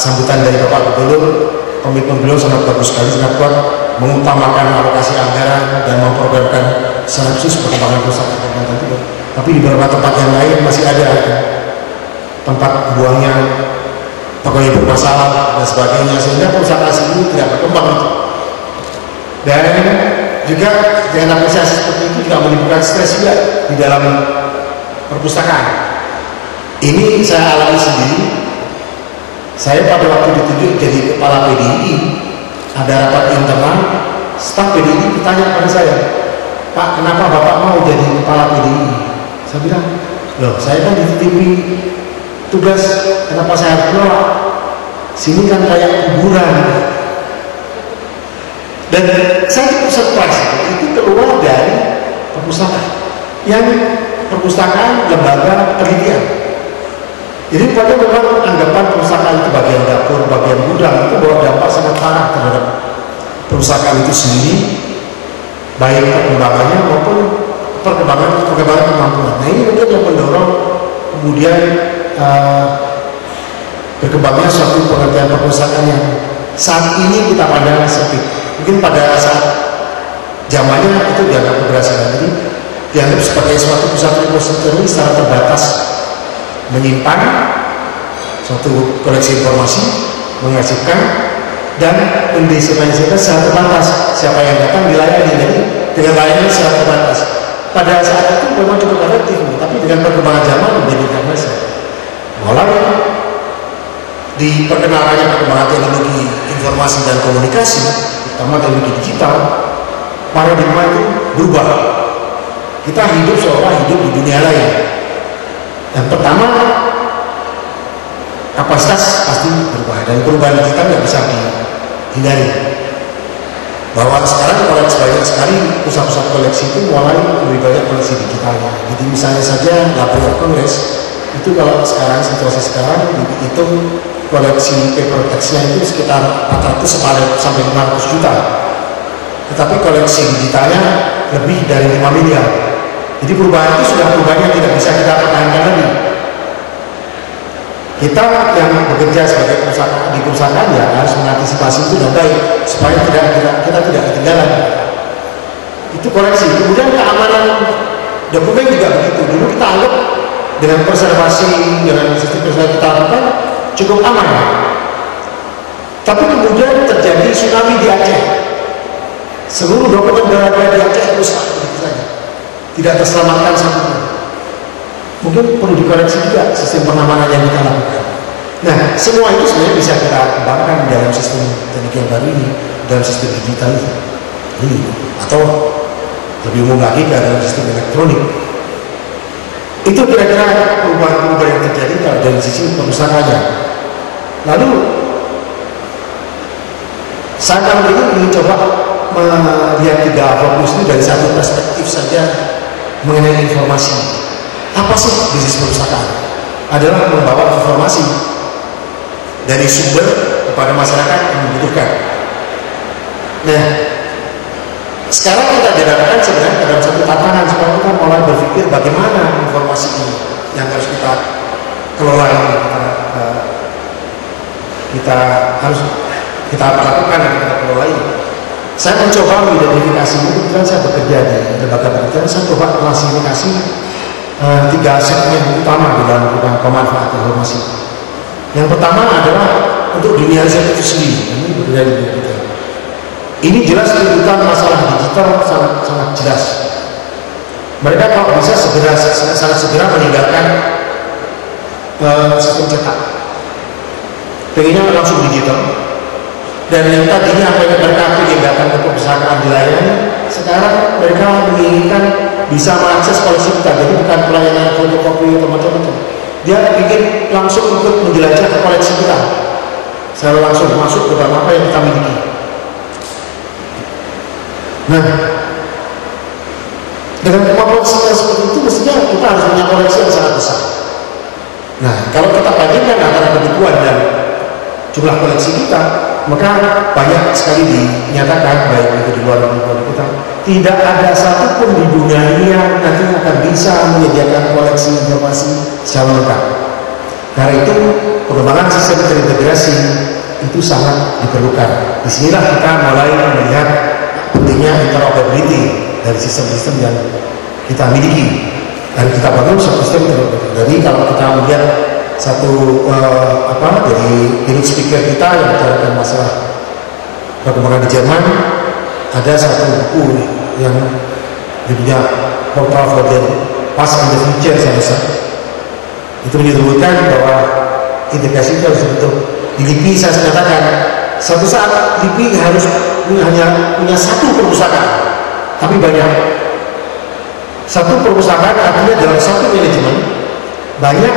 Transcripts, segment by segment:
sambutan dari Bapak Gubernur, komitmen beliau sangat bagus sekali, sangat kuat, mengutamakan alokasi anggaran dan memprogramkan secara khusus perkembangan perpustakaan itu. Tapi di beberapa tempat yang lain masih ada tempat buangnya pegawai bermasalah dan sebagainya, sehingga perpustakaan ini tidak berkembang. Dan juga dengan apresiasi seperti itu juga menimbulkan stres juga di dalam perpustakaan. Ini saya alami sendiri. Saya pada waktu ditunjuk jadi kepala PDI, ada rapat internal, staf PDI bertanya pada saya, Pak, kenapa Bapak mau jadi kepala PDI? Saya bilang, loh, saya kan dititipi tugas, kenapa saya harus menolak? Sini kan kayak kuburan. Dan saya cukup surprise, itu keluar dari perpustakaan, yang perpustakaan lembaga penelitian. Jadi pada memang anggapan perpustakaan itu bagian dapur, bagian gudang, itu bawa dampak sangat parah terhadap perpustakaan itu sendiri, baik perkembangannya maupun perkembangan kemampuan. Nah, ini mungkin yang mendorong kemudian berkembangnya suatu pengertian perpustakaan yang saat ini kita pandang sempit. Mungkin pada saat zamannya itu dianggap keberhasilan, jadi dianggap sebagai suatu pusat repositori secara terbatas, menyimpan suatu koleksi informasi, mengarsipkan dan mendesainkan secara terbatas. Siapa yang datang dilayani, jadi dengan layanan secara terbatas. Pada saat itu memang cukup efektif, tapi dengan perkembangan zaman menjadi tidak bisa. Mulai di perkenalannya perkembangan teknologi informasi dan komunikasi, terutama teknologi digital, paradigma itu berubah. Kita hidup seolah hidup di dunia lain. Yang pertama, kapasitas pasti berubah, dan perubahan digital nggak bisa dihindari. Bahwa sekarang koleksi banyak sekali, pusat-pusat koleksi itu mulai lebih banyak koleksi digitalnya. Jadi misalnya saja Library of Congress itu kalau sekarang situasi sekarang dihitung koleksi paper text-nya itu sekitar 400 sampai 500 juta. Tetapi koleksi digitalnya lebih dari 5 miliar. Jadi perubahan itu sudah perubahan yang tidak bisa kita pertahankan lagi. Kita yang bekerja sebagai perusahaan di perusahaan ya harus mengantisipasi itu dengan baik supaya kita tidak ketinggalan. Itu koreksi. Kemudian keamanan dokumen juga begitu. Dulu kita anggap dengan konservasi, dengan sistem yang kita lakukan cukup aman. Tapi kemudian terjadi tsunami di Aceh. Seluruh dokumen berada di Aceh rusak begitu saja. Tidak terselamatkan satu. Mungkin perlu dikoreksi juga sistem pengamanan yang kita lakukan. Nah, semua itu sebenarnya bisa kita kembangkan dalam sistem teknik yang baru ini, dalam sistem digital ini, atau lebih umum lagi ke dalam sistem elektronik. Itu kira-kira perubahan-perubahan yang terjadi kalau dari sisi perpustakaannya. Lalu saya kali ini ingin coba melihat tiga fokus ini dari satu perspektif saja mengenai informasi. Apa sih bisnis perpustakaan? Adalah membawa informasi dari sumber kepada masyarakat yang membutuhkan. Nah, sekarang kita dihadapkan sebenarnya dalam satu tantangan supaya kita mulai berpikir bagaimana informasi ini yang harus kita kelola ini, kita harus kita lakukan dan kita kelola ini. Saya mencoba mengidentifikasi itu, kebetulan saya bekerja di lembaga penelitian, saya coba klasifikasi tiga segmen utama di dalam bidang pemanfaatan informasi. Yang pertama adalah untuk dunia riset itu sendiri. Ini berbeda dengan kita. Ini jelas tuntutan masalah digital sangat jelas. Mereka kalau bisa sangat segera meninggalkan sistem cetak. Pengennya langsung digital. Dan yang tadinya apa yang mereka ingin datang ke perpustakaan dilayani, sekarang mereka menginginkan bisa mengakses koleksi kita. Jadi bukan pelayanan fotokopi atau macam-macam. Dia ingin langsung ikut menjelajah ke koleksi kita, secara langsung masuk ke dalam apa yang kita miliki. Nah, dengan kemampuan seperti itu, mestinya kita harus punya koleksi yang sangat besar. Nah, kalau kita bandingkan antara kebutuhan dan jumlah koleksi kita, maka banyak sekali dinyatakan, baik itu di luar negeri kita, tidak ada satupun di dunia ini yang nantinya akan bisa menyediakan koleksi informasi secara lengkap. Karena itu pengembangan sistem terintegrasi itu sangat diperlukan. Disinilah kita mulai melihat pentingnya interoperability dari sistem-sistem yang kita miliki dan kita bangun satu sistem. Jadi kalau kita melihat satu dari unit speaker kita yang bicara masalah perkembangan di Jerman, ada satu buku yang judulnya Portal for the Past and the Future, saya rasa itu menyebutkan bahwa integrasi itu harus dibentuk. Di LIPI saya katakan suatu saat LIPI harus hanya punya satu perusahaan, tapi banyak. Satu perusahaan artinya dalam satu manajemen banyak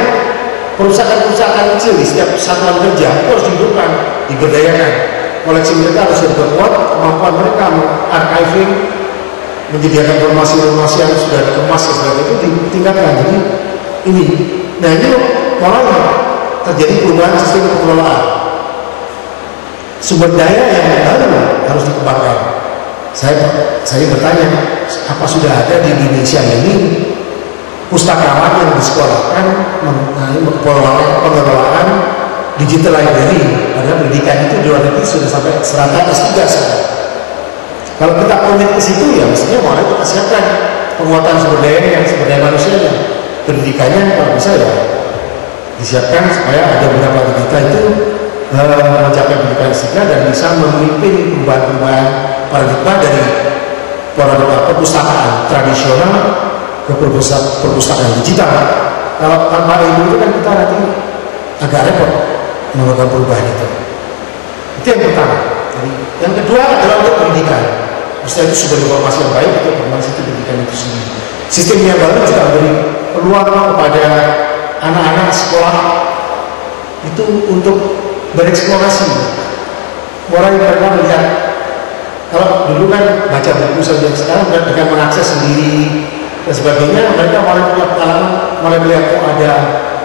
perusahaan-perusahaan kecil di setiap satuan kerja itu harus dihidupkan, diberdayakan. Koleksi mereka harus diperkuat, kemampuan mereka archiving, menyediakan informasi-informasi yang sudah dikemas sebagai itu ditingkatkan. Jadi ini, nah ini mulai terjadi perubahan sistem pengelolaan. Sumber daya yang baru harus dikembangkan. Saya bertanya, apa sudah ada di Indonesia ini pustakawan yang disekolahkan mengenai pengelolaan digital library? Padahal pendidikan itu di luar negeri sudah sampai serata S3 sekarang. Kalau kita komit ke situ ya mestinya mulai kita siapkan penguatan sumber daya manusianya. Pendidikannya kalau bisa ya disiapkan supaya ada beberapa kita itu mencapai pendidikan S3 dan bisa memimpin perubahan-perubahan paradigma dari perpustakaan tradisional ke perpustakaan digital. Kalau tanpa ilmu itu kan kita nanti agak repot melakukan perubahan itu. Itu yang pertama. Jadi, yang kedua adalah untuk pendidikan. Setelah itu sumber informasi yang baik untuk informasi pendidikan itu sendiri. Sistem yang baru juga memberi peluang kepada anak-anak sekolah itu untuk bereksplorasi. Mulai mereka melihat, kalau dulu kan baca buku saja, sekarang dengan mengakses sendiri dan sebagainya, mereka mulai punya pengalaman, mulai melihat ada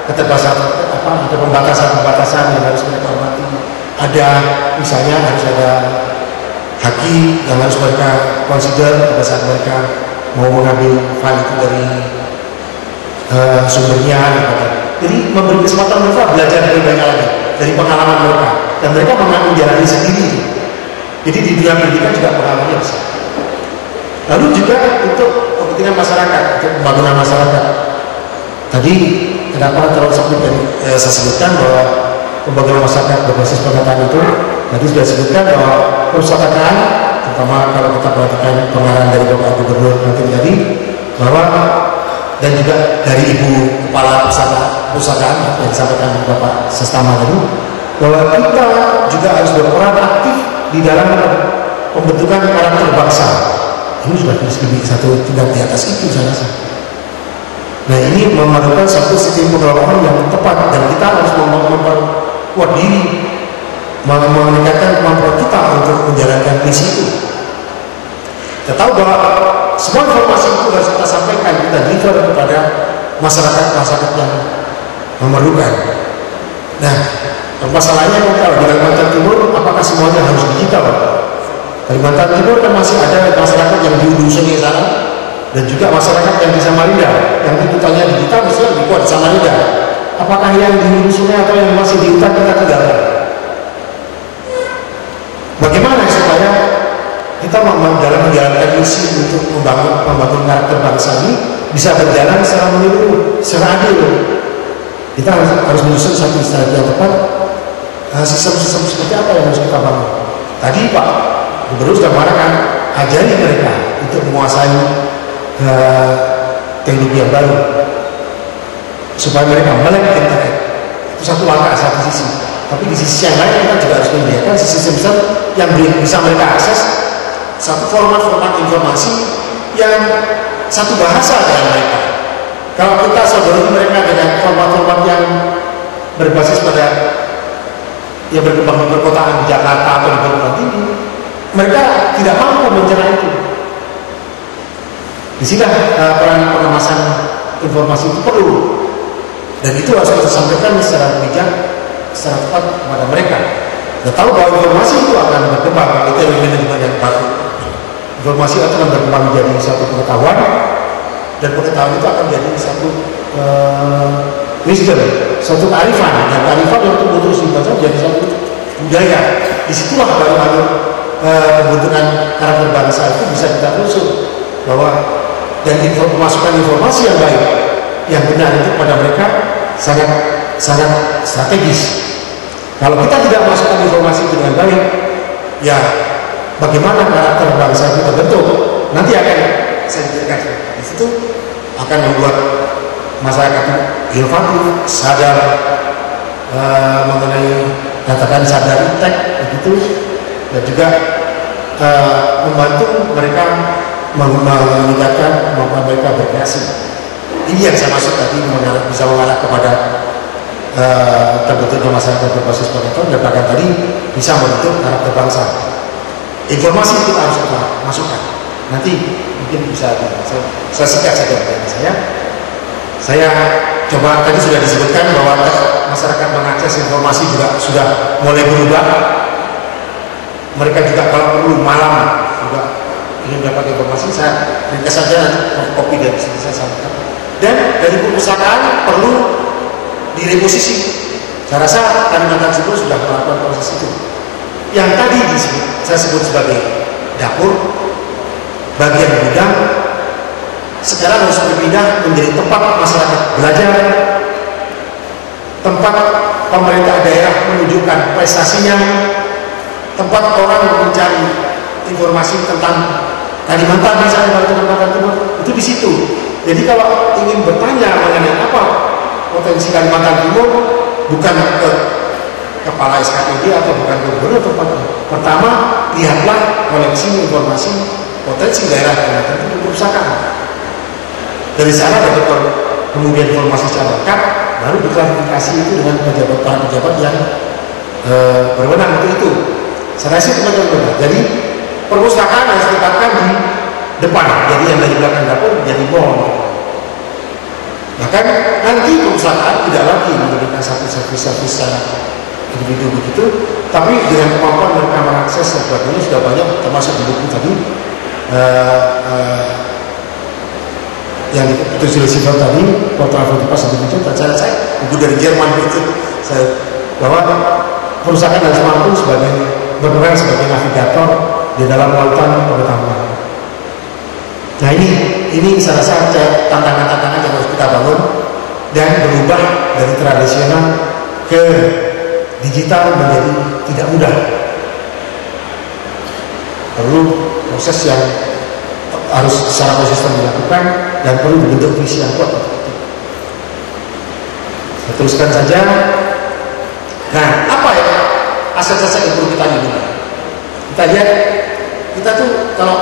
keterbatasan, ada pembatasan-pembatasan yang harus mereka hormati. Ada misalnya harus ada haki yang harus mereka consider pada saat mereka mau mengambil file itu dari sumbernya. Jadi memberi kesempatan mereka belajar lebih banyak lagi dari pengalaman mereka, dan mereka menjalani sendiri. Jadi di dunia pendidikan juga pengalamannya besar. Lalu juga untuk kepentingan masyarakat, untuk pembangunan masyarakat. Tadi kenapa terlalu seperti yang saya sebutkan bahwa pembangunan masyarakat berbasis pengetahuan itu, tadi sudah disebutkan bahwa perpustakaan, terutama kalau kita perhatikan pengarahan dari Bapak Gubernur nanti tadi, bahwa dan juga dari Ibu Kepala Perpustakaan yang disampaikan Bapak Sestama tadi, bahwa kita juga harus berperan aktif di dalam pembentukan karakter bangsa. Ini sudah lebih satu tingkat di atas itu saya rasa. Nah ini memerlukan satu sistem pengelolaan yang tepat, dan kita harus memperkuat diri, meningkatkan kemampuan kita untuk menjalankan misi itu. Kita tahu bahwa semua informasi itu harus kita sampaikan, kita deliver kepada masyarakat yang memerlukan. Nah, permasalahannya kalau di Kalimantan Timur, apakah semuanya harus digital? Kalimantan Timur kan masih ada masyarakat yang di ujung sini sana, dan juga masyarakat yang di Samarinda, yang tuntutannya digital mesti lebih kuat di Samarinda. Apakah yang di ujung sini atau yang masih di hutan kita tinggalkan? Bagaimana supaya kita dalam menjalankan misi untuk membangun karakter bangsa ini bisa berjalan secara menyeluruh, secara adil? Kita harus menyusun satu strategi yang tepat. Sistem-sistem seperti apa yang harus kita bangun? Tadi Pak Gubernur sudah mengatakan, ajari mereka untuk menguasai teknologi yang baru supaya mereka melek internet. Itu satu langkah, satu sisi. Tapi di sisi yang lain kita juga harus menyediakan sistem-sistem yang bisa mereka akses satu format informasi yang satu bahasa dengan mereka. Kalau kita sodori mereka dengan format-format yang berbasis pada yang berkembang di perkotaan di Jakarta atau di perguruan tinggi, mereka tidak mampu mencerna itu. Di sini peran pengemasan informasi itu perlu, dan itu harus kita sampaikan secara bijak, secara tepat kepada mereka. Kita tahu bahwa informasi itu akan berkembang, itu manajemen yang baru. Informasi itu akan berkembang menjadi satu pengetahuan, dan pengetahuan itu akan menjadi satu wisdom, suatu kearifan, dan kearifan untuk budaya. Disitulah baru pembentukan karakter bangsa itu bisa kita telusur bahwa dan pemasukan informasi yang baik, yang benar itu pada mereka sangat strategis. Kalau kita tidak masukkan informasi itu dengan baik, ya bagaimana karakter bangsa itu terbentuk? Nanti akan saya jelaskan. Di situ akan membuat masyarakat inovatif, sadar mengenai katakan sadar iptek begitu, dan juga membantu mereka meningkatkan kemampuan mereka berkreasi. Ini yang saya maksud tadi bisa mengarah kepada terbentuknya masyarakat berbasis pengetahuan, dan bahkan tadi bisa membentuk karakter bangsa. Informasi itu harus kita masukkan. Nanti mungkin bisa saya singkat saja penjelasan saya coba. Tadi sudah disebutkan bahwa masyarakat mengakses informasi juga sudah mulai berubah. Mereka juga kalau perlu malam juga ingin dapat informasi, saya ringkas saja kopi dan bisa saya sampaikan. Dan dari perpustakaan perlu direposisi. Saya rasa Kalimantan Timur sudah melakukan proses itu. Yang tadi saya sebut sebagai dapur, bagian gudang, sekarang harus berpindah menjadi tempat masyarakat belajar, tempat pemerintah daerah menunjukkan prestasinya, tempat orang mencari informasi tentang Kalimantan, misalnya Kalimantan Timur, itu di situ. Jadi kalau ingin bertanya mengenai apa potensi Kalimantan Timur, bukan ke kepala SKPD atau bukan ke gubernur tempatnya. Pertama, lihatlah koleksi informasi potensi daerah Kalimantan Timur perpustakaan. Dari sana dapat kemudian informasi secara lengkap, baru diklarifikasi itu dengan para pejabat yang berwenang untuk itu. Saya rasa itu benar. Jadi perpustakaan harus ditempatkan di depan, jadi yang dari belakang dapur jadi mall. Bahkan nanti perpustakaan tidak lagi memberikan satu servis-servis individu begitu, tapi dengan kemampuan mereka mengakses dan sebagainya sudah banyak, termasuk di buku tadi yang ditulis Sifat tadi, Portal Fotopas Indonesia. Dan saya buku dari Jerman itu, bahwa perpustakaan harus mampu berperan sebagai navigator di dalam lautan pengetahuan. Nah ini saya rasa tantangan-tantangan yang harus kita bangun dan berubah dari tradisional ke digital menjadi tidak mudah. Perlu proses yang harus secara konsisten dilakukan dan perlu dibentuk visi yang kuat. Saya teruskan saja. Nah, apa ya aset-aset yang perlu kita lindungi? Kita lihat, kita tuh kalau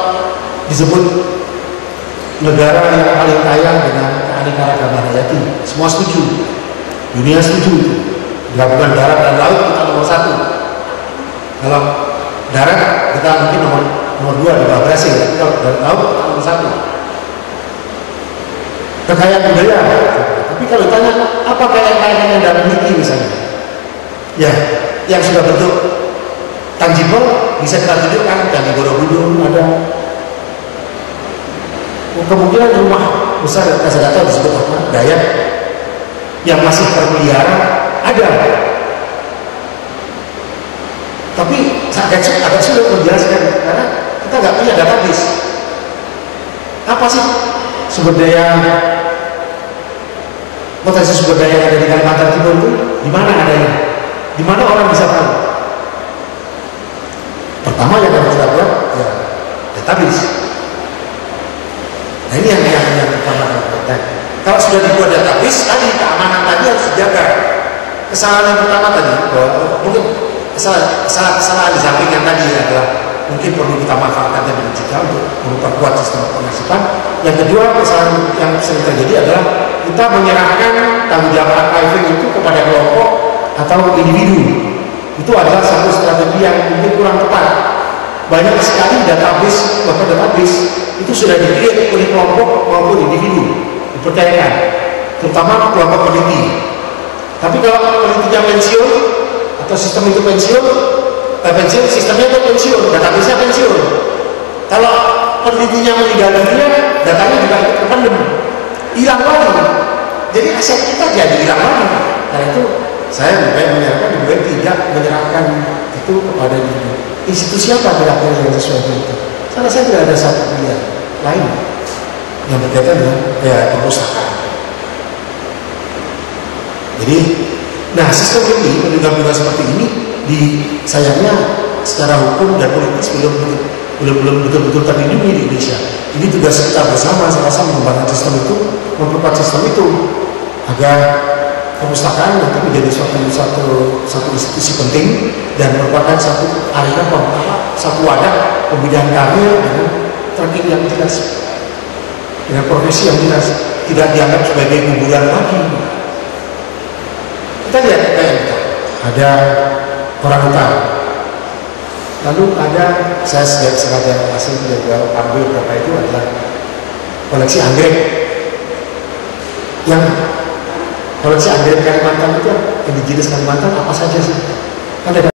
disebut negara yang paling kaya dengan keanekaragaman hayati, semua setuju, dunia setuju itu. Gabungan darat dan laut kita nomor 1. Kalau darat kita mungkin nomor 2 di bawah Brasil, tapi kalau dari laut kita nomor 1. Kekayaan budaya. Tapi kalau ditanya apa kekayaan yang dalam miliki misalnya, ya yang sudah bentuk tangible bisa kita tunjukkan. Candi Borobudur ada. Kemungkinan rumah besar saya tahu disebut apa, Dayak yang masih terpelihara ada. Tapi agak sulit menjelaskan karena kita nggak punya database. Apa sih sumber daya, potensi sumber daya yang ada di Kalimantan Timur itu? Di mana adanya? Di mana orang bisa tahu? Pertama yang harus kita buat ya database. Nah ini yang pertama kita. Kalau sudah dibuat database, tadi keamanan tadi harus dijaga. Kesalahan yang pertama tadi, bahwa mungkin kesalahan di samping yang tadi adalah mungkin perlu kita manfaatkan yang digital untuk memperkuat sistem penghasilan. Yang kedua, kesalahan yang sering terjadi adalah kita menyerahkan tanggung jawab archiving itu kepada kelompok atau individu. Itu adalah satu strategi yang mungkin kurang tepat. Banyak sekali database, bahkan database itu sudah di-create oleh kelompok maupun individu, dipercayakan, terutama kelompok peneliti. Tapi kalau penelitinya pensiun atau sistem itu pensiun, sistemnya itu pensiun, database-nya pensiun. Kalau penelitinya meninggal dunia, datanya juga ikut terpendam, hilang lagi. Jadi aset kita jadi hilang lagi. Karena itu saya lebih baik menyarankan tidak menyerahkan itu itu kepada diri. Institusi apa kira-kira yang sesuai dengan itu? Saya rasa tidak ada satu pilihan lain yang berkaitan dengan perpustakaan. Jadi, nah sistem ini menduga-duga seperti ini sayangnya secara hukum dan politis belum betul-betul terlindungi di Indonesia. Ini tugas kita bersama, saya rasa mengembangkan sistem itu, memperkuat sistem itu agar perpustakaan nanti menjadi satu institusi penting dan merupakan satu arena satu wadah pembinaan karir dengan tracking yang jelas, dengan profesi yang jelas, tidak dianggap sebagai kuburan lagi. Kita lihat ada orang hutan, lalu ada saya sengaja hasil juga ambil berapa itu adalah koleksi anggrek yang koleksi anggrek Kalimantan itu indigenous Kalimantan apa saja sih? Kan ada